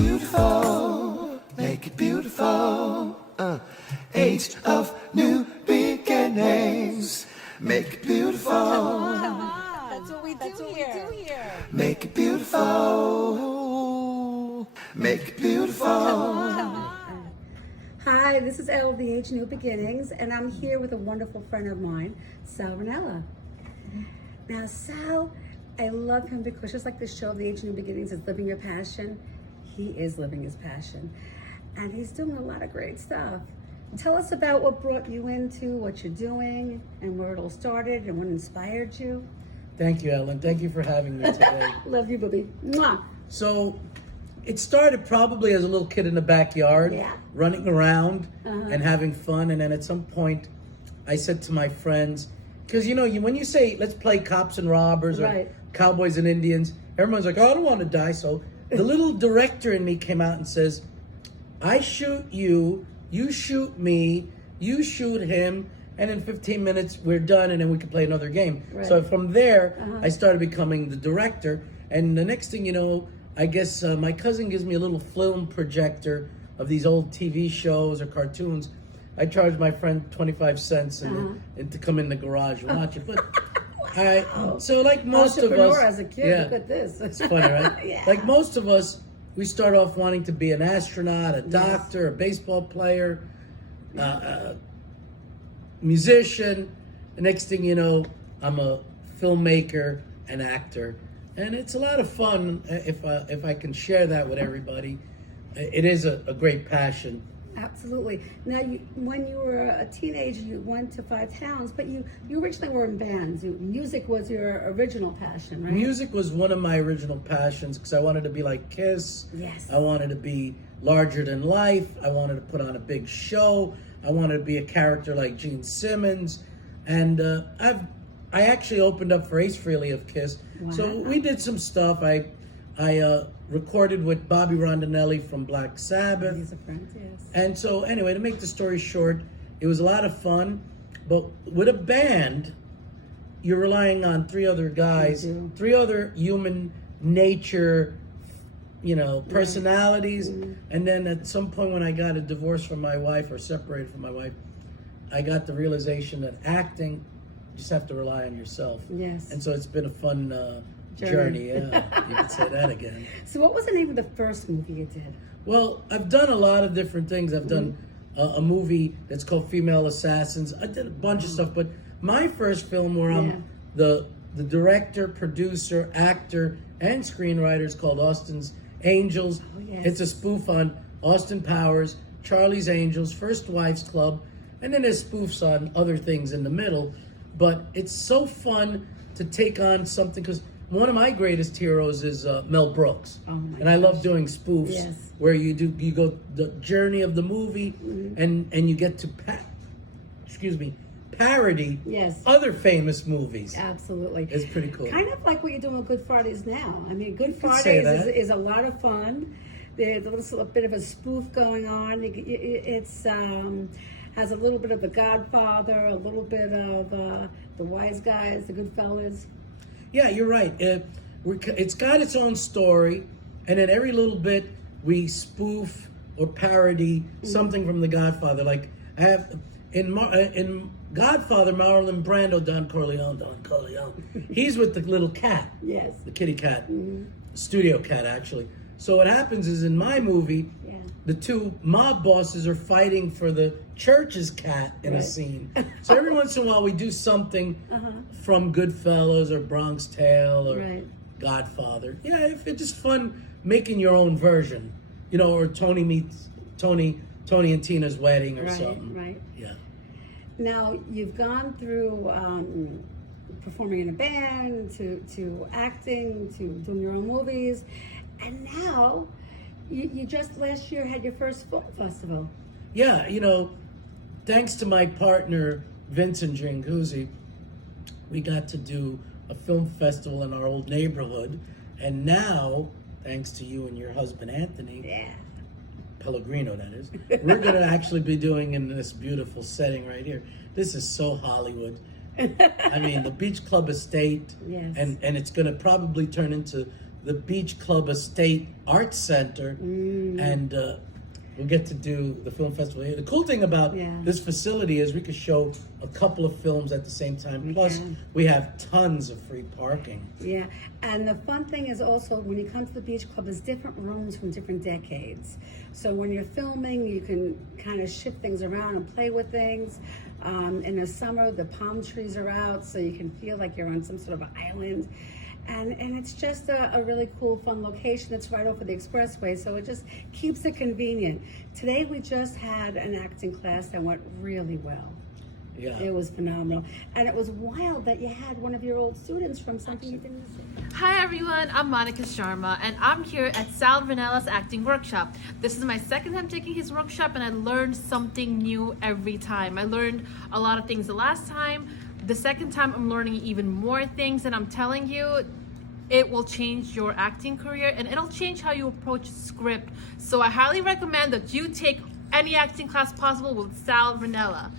beautiful, make it beautiful. Age of new beginnings, make it beautiful. Come on, that's what we do here. Make it beautiful, make it beautiful. Hi, this is L.I.E.C.F. New Beginnings, and I'm here with a wonderful friend of mine, Sal Rinella. Now, Sal, I love him because just like the show, The Age of New Beginnings, is living your passion. He is living his passion, and he's doing a lot of great stuff. Tell us about what brought you into what you're doing, and where it all started, and what inspired you. Thank you, Ellen. Thank you for having me today. Love you, booby. Mwah. So, it started probably as a little kid in the backyard, running around and having fun. And then at some point, I said to my friends, because when you say, let's play cops and robbers or cowboys and Indians, everyone's like, oh, I don't want to die. So the little director in me came out and says, I shoot you, you shoot me, you shoot him, and in 15 minutes, we're done, and then we can play another game. So from there, I started becoming the director. And the next thing you know, I guess my cousin gives me a little film projector of these old TV shows or cartoons. I charge my friend 25 cents and to come in the garage and watch it. But so like most of us, as a kid, look at this. It's funny, right? Like most of us, we start off wanting to be an astronaut, a doctor, a baseball player, a musician. The next thing you know, I'm a filmmaker, an actor. And it's a lot of fun if I can share that with everybody. It is a great passion. Absolutely. Now, when you were a teenager, you went to 5 towns, but you originally were in bands. Music was your original passion, right? Music was one of my original passions because I wanted to be like Kiss. Yes. I wanted to be larger than life. I wanted to put on a big show. I wanted to be a character like Gene Simmons. And I actually opened up for Ace Frehley of Kiss. Wow. So we did some stuff. I recorded with Bobby Rondinelli from Black Sabbath. He's a friend, yes. And so anyway, to make the story short, it was a lot of fun. But with a band, you're relying on 3 other guys, 3 other human nature, personalities. And then at some point when I got a divorce from my wife or separated from my wife, I got the realization that acting, you just have to rely on yourself. Yes. And so it's been a fun journey. Yeah, you could say that again. So what was the name of the first movie you did? Well, I've done a lot of different things. I've done a movie that's called Female Assassins. I did a bunch of stuff, but my first film where I'm the director, producer, actor, and screenwriter is called Austin's Angels. Oh, yes. It's a spoof on Austin Powers, Charlie's Angels, First Wives Club, and then there's spoofs on other things in the middle. But it's so fun to take on something, because one of my greatest heroes is Mel Brooks. Oh my and I love doing spoofs where you go the journey of the movie and you get to parody other famous movies. Absolutely. It's pretty cool. Kind of like what you're doing with Good Fridays now. I mean, Good Fridays is a lot of fun. There's a bit of a spoof going on. It's has a little bit of The Godfather, a little bit of The Wise Guys, The Goodfellas. Yeah, you're right. It's got its own story, and then every little bit we spoof or parody something from The Godfather. Like I have in Godfather, Marlon Brando, Don Corleone. He's with the little cat. Yes. The kitty cat, studio cat actually. So what happens is in my movie, the 2 mob bosses are fighting for the church's cat in a scene. So every once in a while we do something from Goodfellas or Bronx Tale or Godfather. Yeah, it's just fun making your own version, or Tony meets Tony and Tina's wedding or something. Right. Yeah. Now you've gone through performing in a band to acting to doing your own movies, and now. You just last year had your first film festival. Yeah, thanks to my partner, Vincent, we got to do a film festival in our old neighborhood. And now, thanks to you and your husband, Anthony Pellegrino, that is, we're going to actually be doing in this beautiful setting right here. This is so Hollywood. I mean, the Beach Club Estate, and it's going to probably turn into the Beach Club Estate Arts Center, and we'll get to do the film festival here. The cool thing about this facility is we could show a couple of films at the same time. Plus, we have tons of free parking. Yeah, and the fun thing is also when you come to the Beach Club, there's different rooms from different decades. So when you're filming, you can kind of shift things around and play with things. In the summer, the palm trees are out, so you can feel like you're on some sort of island. And it's just a really cool, fun location. It's right off of the expressway, so it just keeps it convenient. Today we just had an acting class that went really well. Yeah. It was phenomenal. And it was wild that you had one of your old students from something you didn't see. Hi everyone, I'm Monica Sharma and I'm here at Sal Rinella's Acting Workshop. This is my second time taking his workshop and I learned something new every time. I learned a lot of things the last time. The second time I'm learning even more things, and I'm telling you, it will change your acting career and it'll change how you approach script. So I highly recommend that you take any acting class possible with Sal Rinella.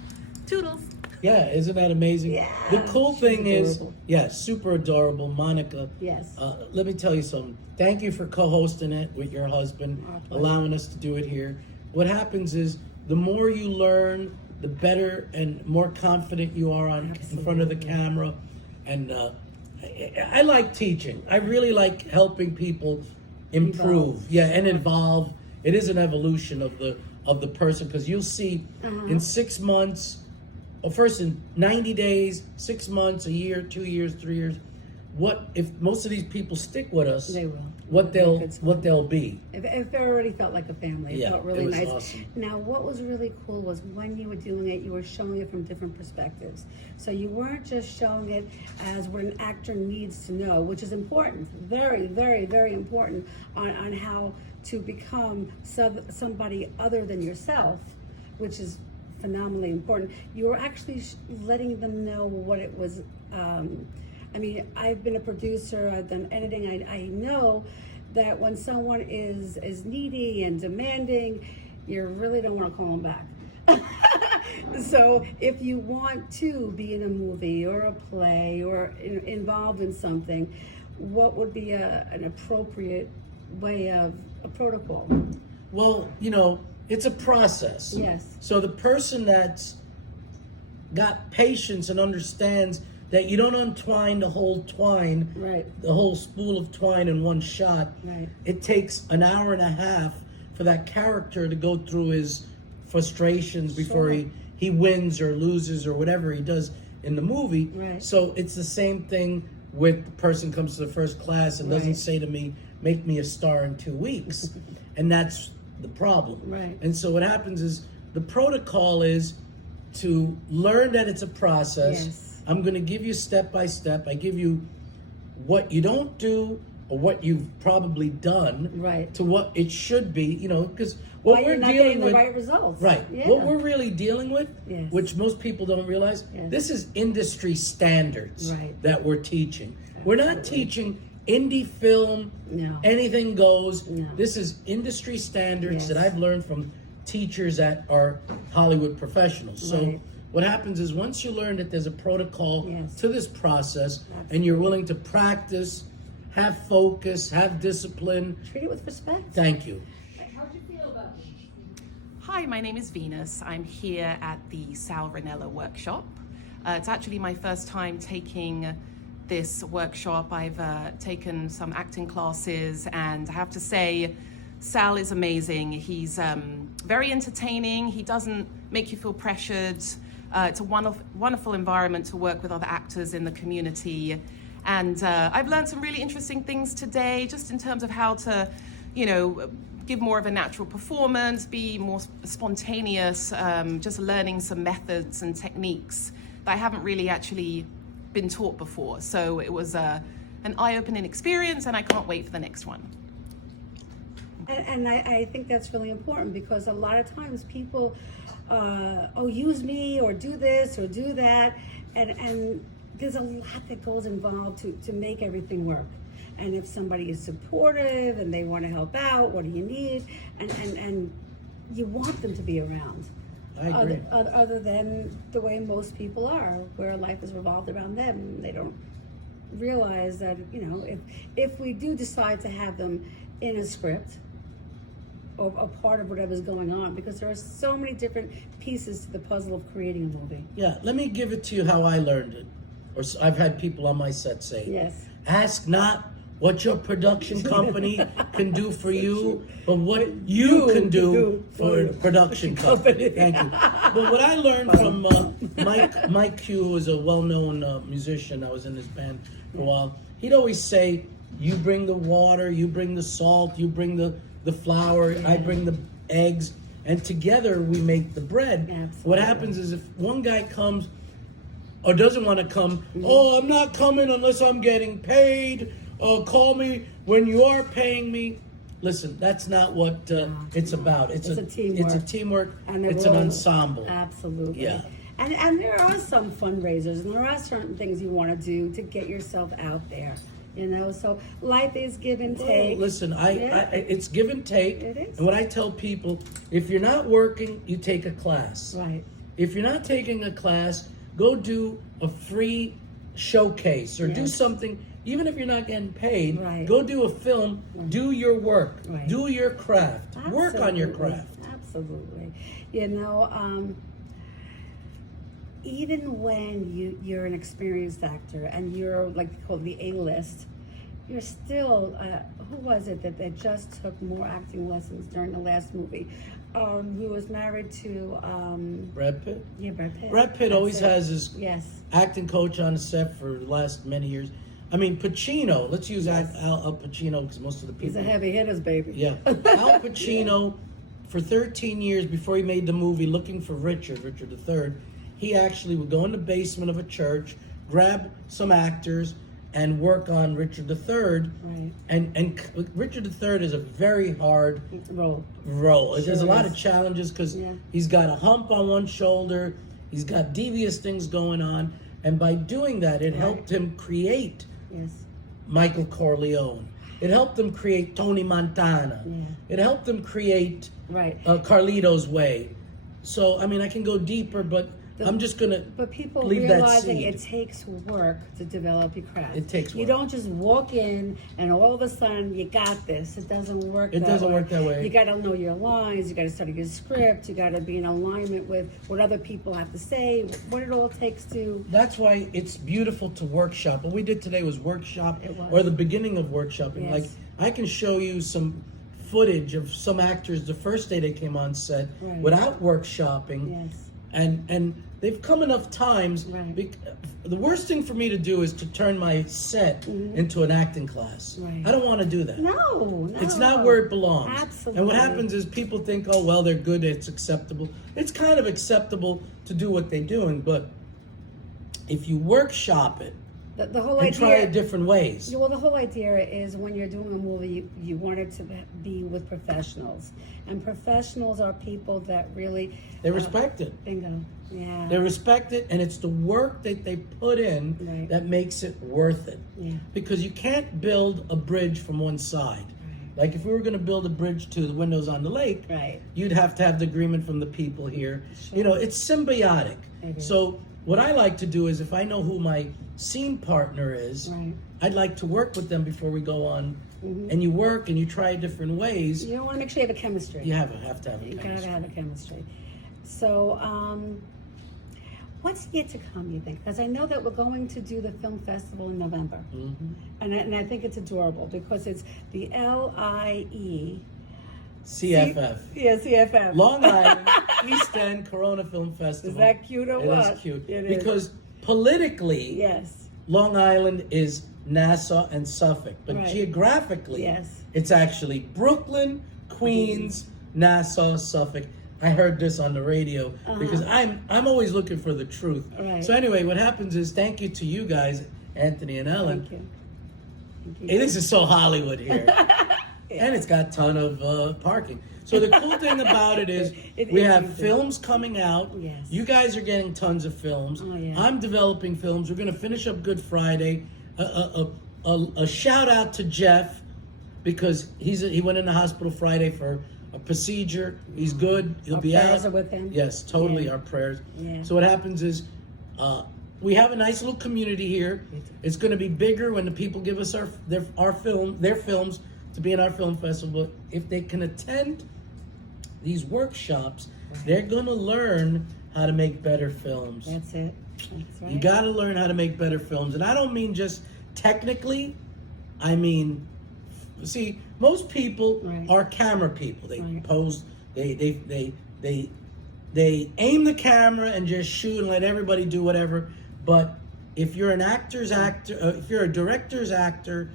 Toodles. Yeah, isn't that amazing? Yeah, the cool thing is, adorable. super adorable, Monica. Yes. Let me tell you something. Thank you for co-hosting it with your husband, allowing us to do it here. What happens is, the more you learn, the better and more confident you are in front of the camera. And I like teaching. I really like helping people improve, and evolve. It is an evolution of the person, because you'll see in 6 months, or first in 90 days, 6 months, a year, 2 years, 3 years, what if most of these people stick with us? They will. What they'll be. If it already felt like a family, it felt really it was nice. awesome. Now, what was really cool was when you were doing it, you were showing it from different perspectives. So you weren't just showing it as what an actor needs to know, which is important, very, very, very important on how to become somebody other than yourself, which is phenomenally important. You were actually letting them know what it was. I mean, I've been a producer, I've done editing, I know that when someone is needy and demanding, you really don't want to call them back. So if you want to be in a movie or a play or involved in something, what would be an appropriate way of a protocol? Well, it's a process. Yes. So the person that's got patience and understands that you don't untwine the whole twine, the whole spool of twine in one shot. Right. It takes an hour and a half for that character to go through his frustrations before he wins or loses or whatever he does in the movie. Right. So it's the same thing with the person comes to the first class and doesn't say to me, make me a star in 2 weeks. And that's the problem. Right. And so what happens is, the protocol is to learn that it's a process. Yes. I'm going to give you step by step. I give you what you don't do or what you've probably done to what it should be, because what we're dealing with, the right results. Right. Yeah. What we're really dealing with, which most people don't realize, Yes. this is industry standards that we're teaching. We're not teaching indie film, anything goes. No. This is industry standards that I've learned from teachers that are Hollywood professionals. So what happens is, once you learn that there's a protocol to this process, and you're willing to practice, have focus, have discipline. Treat it with respect. Thank you. How'd you feel about this? Hi, my name is Venus. I'm here at the Sal Rinella workshop. It's actually my first time taking this workshop. I've taken some acting classes, and I have to say, Sal is amazing. He's very entertaining. He doesn't make you feel pressured. It's a wonderful environment to work with other actors in the community. And I've learned some really interesting things today, just in terms of how to, give more of a natural performance, be more spontaneous, just learning some methods and techniques that I haven't really actually been taught before. So it was an eye-opening experience, and I can't wait for the next one. And I think that's really important, because a lot of times people, use me or do this or do that. And there's a lot that goes involved to make everything work. And if somebody is supportive and they want to help out, what do you need? And you want them to be around. I agree. Other than the way most people are, where life is revolved around them. They don't realize that, you know, if we do decide to have them in a script or a part of whatever's going on, because there are so many different pieces to the puzzle of creating a movie. Yeah, let me give it to you how I learned it. Or I've had people on my set say, Yes. ask not what your production company can do for you, but what you can do for a production company. Thank you. But what I learned from Mike Q, who is a well-known musician, I was in his band for a while, he'd always say, you bring the water, you bring the salt, you bring the flour, I bring the eggs, and together we make the bread. Absolutely. What happens is if one guy comes or doesn't want to come, oh, I'm not coming unless I'm getting paid, call me when you are paying me. Listen, that's not what it's about. It's a teamwork. It's a teamwork. And it's an ensemble. Absolutely. Yeah. And there are some fundraisers, and there are certain things you want to do to get yourself out there. You know, so life is give and take. Well, listen, it's give and take. It is. And what I tell people, if you're not working, you take a class. Right. If you're not taking a class, go do a free showcase or do something. Even if you're not getting paid, go do a film, do your work, do your craft, work on your craft. Absolutely. You know, even when you're an experienced actor and you're like called the A-list, you're still, who was it that just took more acting lessons during the last movie? Who was married to Brad Pitt? Yeah, Brad Pitt. Brad Pitt always has his acting coach on the set for the last many years. I mean, Pacino, let's use Al Pacino because most of the people... He's a heavy hitter's baby. Yeah. Al Pacino, for 13 years before he made the movie Looking for Richard III, he actually would go in the basement of a church, grab some actors, and work on Richard III. Right. And Richard III is a very hard role. There's a lot of challenges because he's got a hump on one shoulder, he's got devious things going on, and by doing that, it helped him create Michael Corleone. It helped them create Tony Montana. It helped them create Carlito's Way. So, I mean, I can go deeper, but I'm just going to But people leave that realizing seed. it takes work to develop your craft. It takes work. You don't just walk in and all of a sudden you got this. It doesn't work that way. It doesn't work that way. You got to know your lines. You got to study your script. You got to be in alignment with what other people have to say, what it all takes to... That's why it's beautiful to workshop. What we did today was workshop, It was. or the beginning of workshopping. Yes. Like, I can show you some footage of some actors the first day they came on set without workshopping. Yes. And they've come enough times. The worst thing for me to do is to turn my set into an acting class. I don't want to do that. No. It's not where it belongs. Absolutely. And what happens is people think, oh, well, they're good, it's acceptable. It's kind of acceptable to do what they're doing, but if you workshop it, the whole and idea, try it different ways. Well, the whole idea is when you're doing a movie, you want it to be with professionals. And professionals are people that really... They respect it. Bingo. Yeah. They respect it, and it's the work that they put in that makes it worth it. Yeah. Because you can't build a bridge from one side. Like if we were going to build a bridge to the windows on the lake, you'd have to have the agreement from the people here. Sure. You know, it's symbiotic. So what I like to do is if I know who my scene partner is, I'd like to work with them before we go on. And you work and you try different ways. You want to make sure you have a chemistry. You have to have a chemistry. You gotta have a chemistry. So, what's yet to come, you think? Because I know that we're going to do the film festival in November. And I think it's adorable because it's the L.I.E.C.F.F. C.F.F. Long Island East End Corona Film Festival. Is that cute or what? It is cute. It because is. Politically, Long Island is Nassau and Suffolk. But geographically, it's actually Brooklyn, Queens, Nassau, Suffolk. I heard this on the radio because I'm always looking for the truth. So anyway, what happens is thank you to you guys, Anthony and Ellen. Thank you. Hey, this is so Hollywood here. And it's got a ton of parking. So the cool thing about it is we have films coming out. You guys are getting tons of films. I'm developing films. We're going to finish up Good Friday. A shout out to Jeff because he went in the hospital Friday for a procedure. He's good. He'll be out. Our prayers are with him. Yes, totally. Our prayers. So what happens is we have a nice little community here. It's going to be bigger when the people give us their films to be in our film festival. But if they can attend these workshops, they're going to learn how to make better films. That's it. That's right. You got to learn how to make better films, and I don't mean just technically. I mean, see, most people are camera people. They pose. They aim the camera and just shoot and let everybody do whatever. But if you're an actor's actor, if you're a director's actor,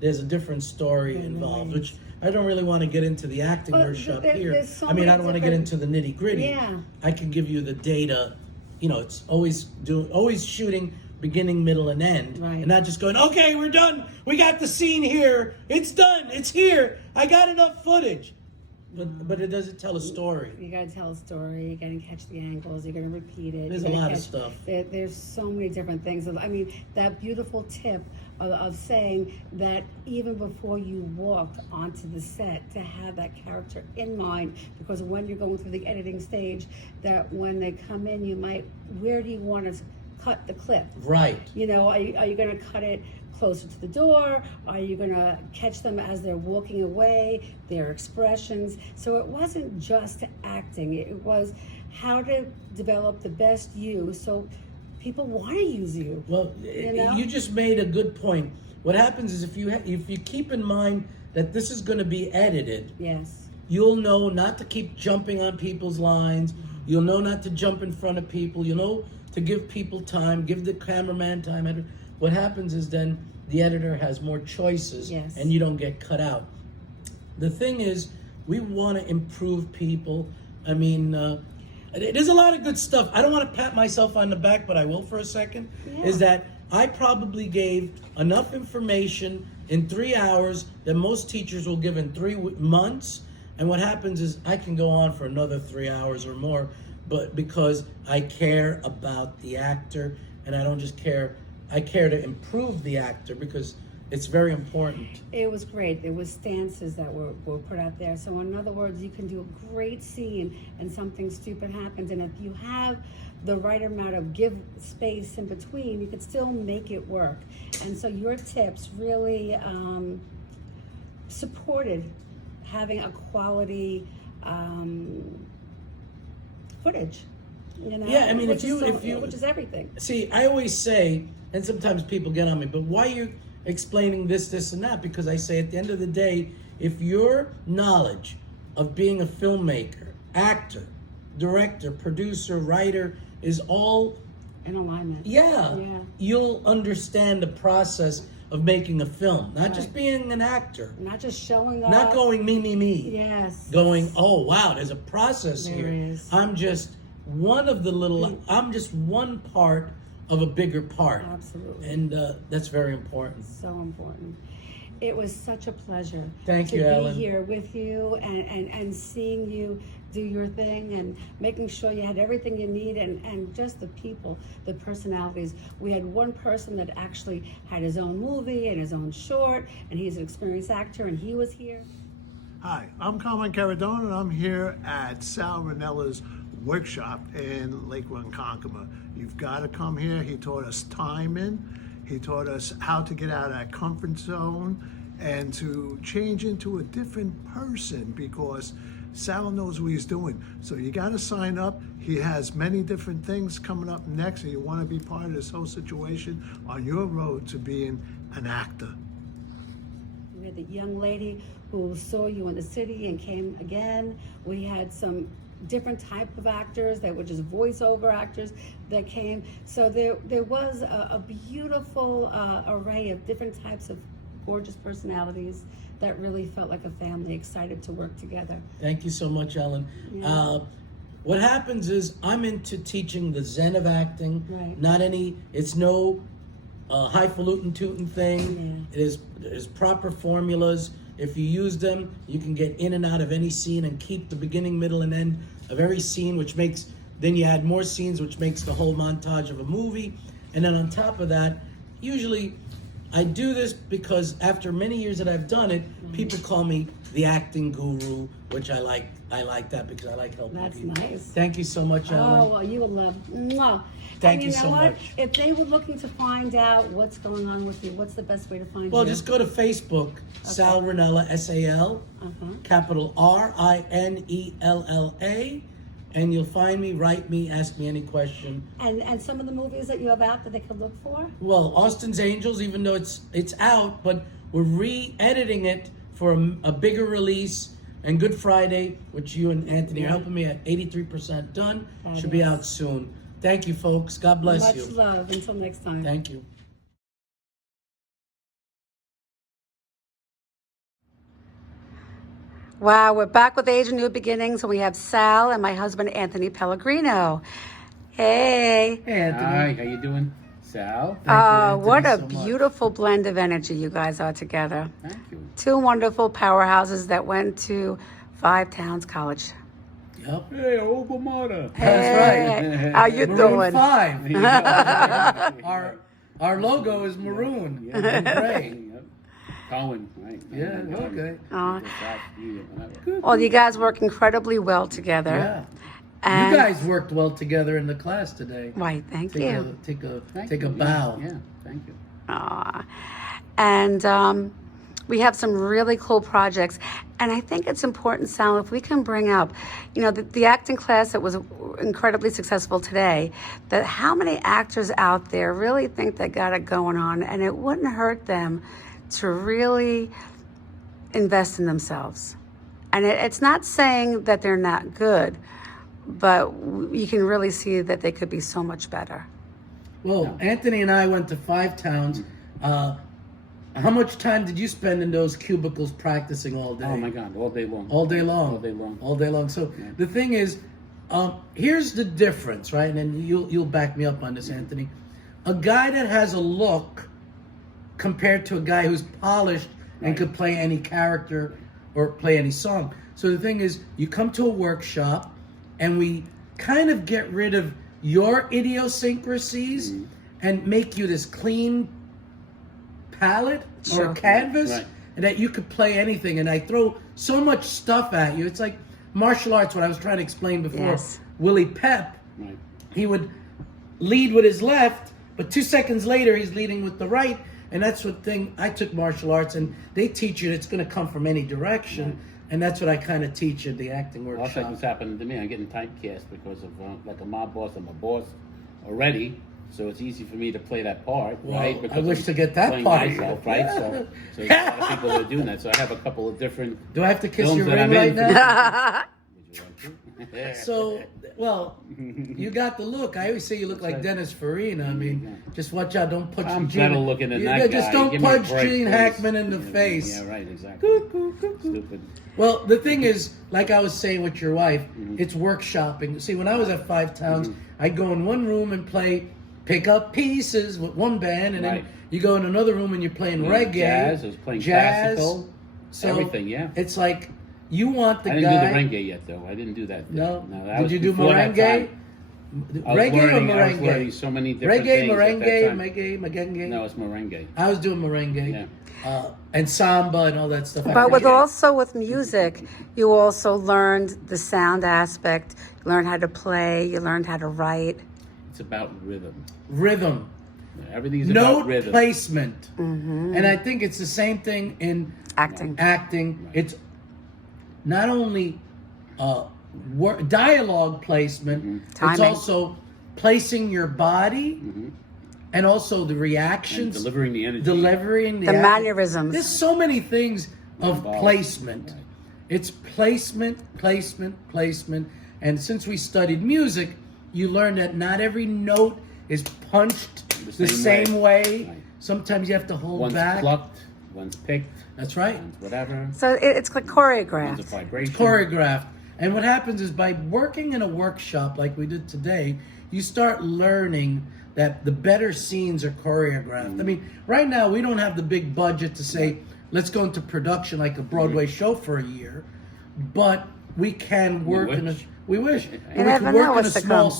there's a different story involved, which I don't really want to get into the acting workshop here. I mean, I don't want to get into the nitty gritty. Yeah. I can give you the data. You know, it's always shooting beginning, middle, and end, and not just going, okay, we're done. We got the scene here. It's done. It's here. I got enough footage. But it doesn't tell a story. You gotta tell a story. You gotta catch the angles. You're gonna repeat it. There's a lot of stuff. There's so many different things. I mean, that beautiful tip of saying that even before you walk onto the set, to have that character in mind, because when you're going through the editing stage, that when they come in, you might, where do you want to cut the clip? Right. You know, are you going to cut it closer to the door? Are you going to catch them as they're walking away, their expressions? So it wasn't just acting. It was how to develop the best you so people want to use you. Well, you just made a good point. What happens is if you keep in mind that this is going to be edited, you'll know not to keep jumping on people's lines. You'll know not to jump in front of people. You'll know to give people time, give the cameraman time. What happens is then the editor has more choices and you don't get cut out. The thing is, we want to improve people. I mean, there's a lot of good stuff. I don't want to pat myself on the back, but I will for a second. Is that I probably gave enough information in 3 hours that most teachers will give in 3 months. And what happens is I can go on for another 3 hours or more, but because I care about the actor, and I don't just care, I care to improve the actor because it's very important. It was great. There was stances that were put out there. So in other words, you can do a great scene and something stupid happens. And if you have the right amount of give space in between, you could still make it work. And so your tips really supported having a quality footage. You know? Yeah, I mean, if you which is everything. See, I always say, and sometimes people get on me, but why are you explaining this, and that? Because I say at the end of the day, if your knowledge of being a filmmaker, actor, director, producer, writer is all in alignment, you'll understand the process of making a film. Not just being an actor. Not just showing up. Not going me. Yes. Going, oh wow, there's a process here. Is. I'm just one of the little, I'm just one part of a bigger part. Absolutely. And that's very important. So important. It was such a pleasure to be here with you and seeing you do your thing and making sure you had everything you need and just the people, the personalities. We had one person that actually had his own movie and his own short, and he's an experienced actor, and he was here. Hi, I'm Carmen Caradone, and I'm here at Sal Rinella's workshop in Lake Ronkonkoma. You've got to come here. He taught us timing. He taught us how to get out of that comfort zone and to change into a different person, because Sal knows what he's doing. So you got to sign up. He has many different things coming up next, and you want to be part of this whole situation on your road to being an actor. We had the young lady who saw you in the city and came again. We had some different type of actors that were just voiceover actors that came. So there was a beautiful array of different types of gorgeous personalities that really felt like a family, excited to work together. Thank you so much, Ellen. Yeah. What happens is I'm into teaching the Zen of acting. Right. It's no highfalutin tootin' thing. Yeah. It is proper formulas. If you use them, you can get in and out of any scene and keep the beginning, middle, and end of every scene, then you add more scenes, which makes the whole montage of a movie. And then on top of that, usually I do this because after many years that I've done it, people call me the acting guru, which I like. I like that because I like helping That's people. nice. Thank you so much, Ellen. Oh, well, you will love. Mwah. Thank And you know so what? much. If they were looking to find out what's going on with you, what's the best way to find Well, you? just go to Facebook, Sal Rinella, SAL, capital RINELLA, and you'll find me, write me, ask me any question. And some of the movies that you have out that they could look for? Well, Austin's Angels, even though it's out, but we're re-editing it for a bigger release. And Good Friday, which you and Anthony are helping me at 83% done, should be out soon. Thank you, folks. God bless you. Much love. Until next time. Thank you. Wow, we're back with Age of New Beginnings, and we have Sal and my husband, Anthony Pellegrino. Hey. Hey, Anthony. Hi, how you doing, Sal? What a so much. beautiful blend of energy you guys are together. Thank you. Two wonderful powerhouses that went to Five Towns College. Yep. Hey, Obamata. That's right. Hey, how you Maroon doing? 5. Our logo is maroon and gray. Cohen, right? Yeah, okay. Well, you guys work incredibly well together. Yeah. And You guys worked well together in the class today. Right, thank Take you. a bow. Yeah, thank you. Aw. And we have some really cool projects. And I think it's important, Sal, if we can bring up, the acting class that was incredibly successful today, that how many actors out there really think they got it going on, and it wouldn't hurt them to really invest in themselves. And it's not saying that they're not good, but you can really see that they could be so much better. Well, Anthony and I went to Five Towns. How much time did you spend in those cubicles practicing all day? Oh my God, all day long. All day long. All day long. All day long. So the thing is, here's the difference, right? And you'll back me up on this, Anthony. A guy that has a look compared to a guy who's polished and could play any character or play any song. So the thing is, you come to a workshop and we kind of get rid of your idiosyncrasies and make you this clean palette or canvas, and that you could play anything. And I throw so much stuff at you. It's like martial arts, what I was trying to explain before. Yes. Willie Pep, he would lead with his left, but 2 seconds later he's leading with the right. And that's what I took martial arts, and they teach you it's going to come from any direction. And that's what I kind of teach at the acting All workshop. things happening to me. I'm getting typecast because of like a mob boss. I'm a boss already, so it's easy for me to play that part, Well, right? I Because wish I'm to get that playing part. myself, right? So there's a lot of people that are doing that. So I have a couple of different. Do I have to kiss films your that ring I'm right in. now? Would you like to? So, well, you got the look. I always say you look like Dennis Farina. I mean, just watch out. Don't punch I'm Gene. better looking than that Just guy. don't Give me a punch break, Gene please. Hackman in the face. Yeah, right, exactly. Stupid. Well, the thing is, like I was saying with your wife, it's workshopping. See, when I was at Five Towns, I'd go in one room and pick up pieces with one band, and then you go in another room and you're playing reggae. Jazz, I was playing classical, everything, yeah. It's like you want the I guy. didn't do the merengue yet, though. I didn't do that. No. that Did was you do before that merengue? time. Reggae I was or learning merengue? so many different Reggae, things at that merengue, time. merengue. No, it's merengue. I was doing merengue, Yeah. and samba and all that stuff. But with music, you also learned the sound aspect. You learned how to play. You learned how to write. It's about rhythm. Rhythm, Everything's note about rhythm. placement, and I think it's the same thing in Acting. acting. It's not only dialogue placement, it's Timing. also placing your body and also the And reactions, delivering the energy. delivering The mannerisms. There's so many things of Involved. placement. Right. It's placement, placement, placement. And since we studied music, you learn that not every note is punched the same way. Right. Sometimes you have to hold One's back. plucked, one's picked, That's right. one's whatever. So it's like One's a choreographed. vibration. Choreographed. And what happens is by working in a workshop like we did today, you start learning that the better scenes are choreographed. I mean, right now we don't have the big budget to say, let's go into production like a Broadway show for a year, but we can work in a. We wish. And we never could know work in a what's to small.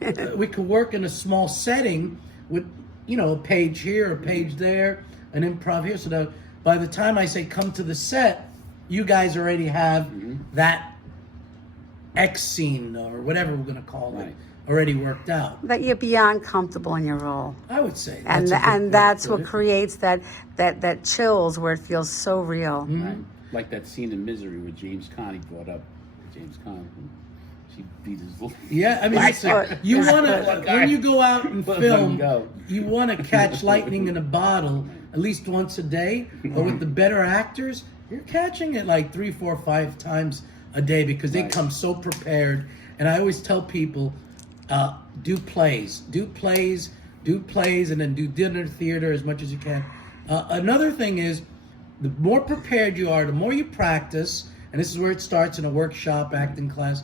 come. We could work in a small setting with, a page here, a page there, an improv here, so that by the time I say come to the set, you guys already have that X scene or whatever we're gonna call it already worked out. That you're beyond comfortable in your role. I would say, And that's a good way to that's put what it. creates that chills where it feels so real. Right. Like that scene in Misery where James Caan, he brought up James Caan. She beat his little. Yeah, I mean, listen, you want to, when you go out and Let him film, go. you want to catch lightning in a bottle at least once a day. But with the better actors, you're catching it like 3, 4, 5 times a day because they come so prepared. And I always tell people, do plays, and then do dinner theater as much as you can. Another thing is, the more prepared you are, the more you practice, and this is where it starts in a workshop acting class,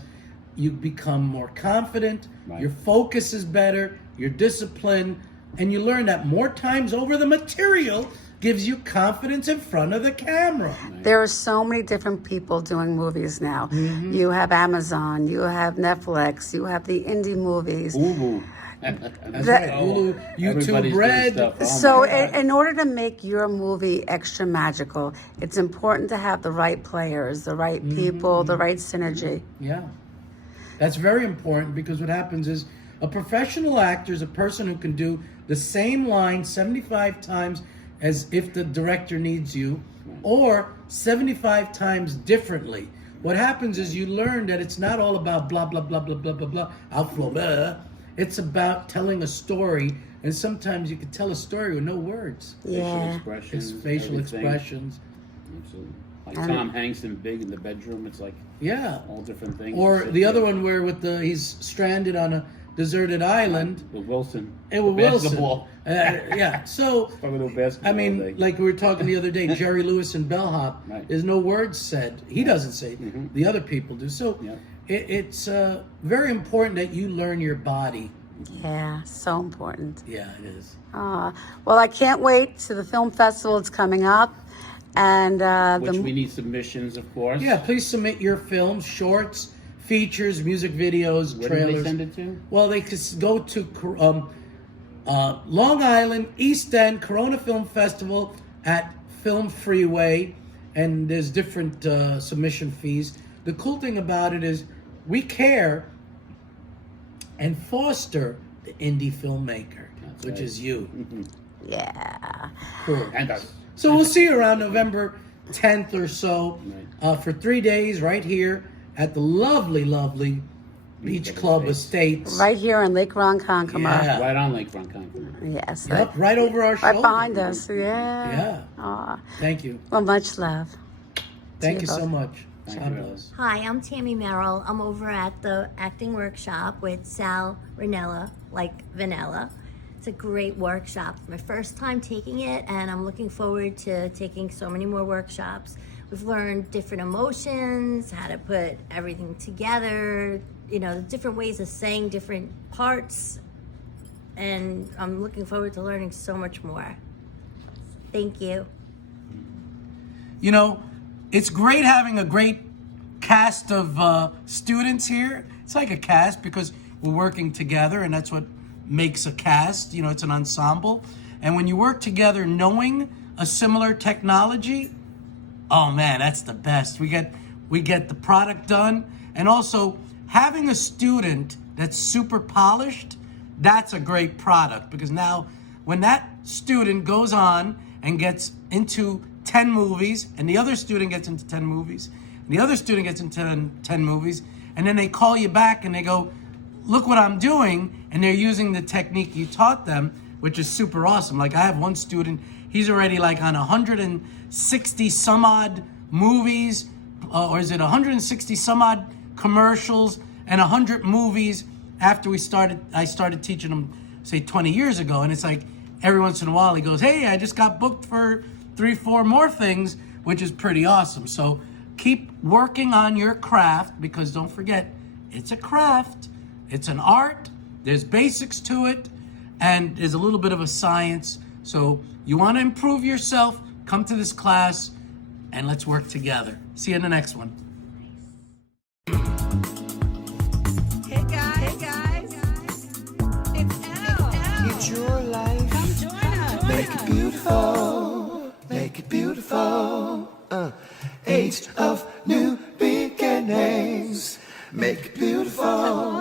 you become more confident, your focus is better, you're disciplined, and you learn that more times over the material gives you confidence in front of the camera. There are so many different people doing movies now. You have Amazon, you have Netflix, you have the indie movies. Hulu. That's right. Hulu, Everybody's YouTube doing Red. stuff. Oh So my God. in order to make your movie extra magical, it's important to have the right players, the right people, the right synergy. Yeah. That's very important because what happens is a professional actor is a person who can do the same line 75 times as if the director needs you, or 75 times differently. What happens is you learn that it's not all about blah, blah, blah, blah, blah, blah, blah, outflow, blah. It's about telling a story, and sometimes you can tell a story with no words. Yeah. Expressions, It's facial everything. expressions. Absolutely. Like Tom Hanks in Big in the bedroom, it's like Yeah. all different things. Or Sit the other there. one where he's stranded on a deserted island. With Wilson. And with Wilson. Basketball. Yeah. So, Talking about basketball I mean, all day. like we were talking the other day, Jerry Lewis and Bellhop, Right. there's no words said. He doesn't say it. The other people do. So Yeah. it's very important that you learn your body. Yeah, so important. Yeah, it is. Well, I can't wait to the film festival. It's coming up. And Which we need submissions, of course. Yeah, please submit your films, shorts, features, music videos, Where trailers. do they send it to? Well, they could go to Long Island, East End, Corona Film Festival at Film Freeway, and there's different submission fees. The cool thing about it is we care and foster the indie filmmaker, which right. is you. yeah. Cool. And us. So we'll see you around November 10th or so for 3 days right here at the lovely, lovely Beach Club Estates. Right here in Lake Ronkonkoma. Yeah. Right on Lake Ronkonkoma. Yes. Yep, right over our Right shoulder. behind us. Yeah. Yeah. Aw. Thank you. Well, much love. Thank you both. so much. Thank God you. bless. Hi, I'm Tammy Merrill. I'm over at the acting workshop with Sal Rinella, like Vanilla. It's a great workshop. It's my first time taking it, and I'm looking forward to taking so many more workshops. We've learned different emotions, how to put everything together, you know, different ways of saying different parts, and I'm looking forward to learning so much more. Thank you. You know, it's great having a great cast of students here. It's like a cast because we're working together, and that's what makes a cast. You know, it's an ensemble. And when you work together knowing a similar technology, oh man, that's the best. We get the product done. And also having a student that's super polished, that's a great product, because now when that student goes on and gets into 10 movies, and the other student gets into 10 movies, and the other student gets into 10 movies, and then they call you back and they go, look what I'm doing, and they're using the technique you taught them, which is super awesome. Like I have one student, he's already like on 160 some odd movies, or is it 160 some odd commercials and 100 movies after I started teaching him, say 20 years ago. And it's like every once in a while he goes, hey, I just got booked for 3-4 more things, which is pretty awesome. So keep working on your craft, because don't forget, it's a craft. It's an art, there's basics to it, and there's a little bit of a science. So you want to improve yourself, come to this class, and let's work together. See you in the next one. Hey guys. It's L. It's your life. Come join us. Make it beautiful. beautiful. Age of new beginnings. Make it beautiful.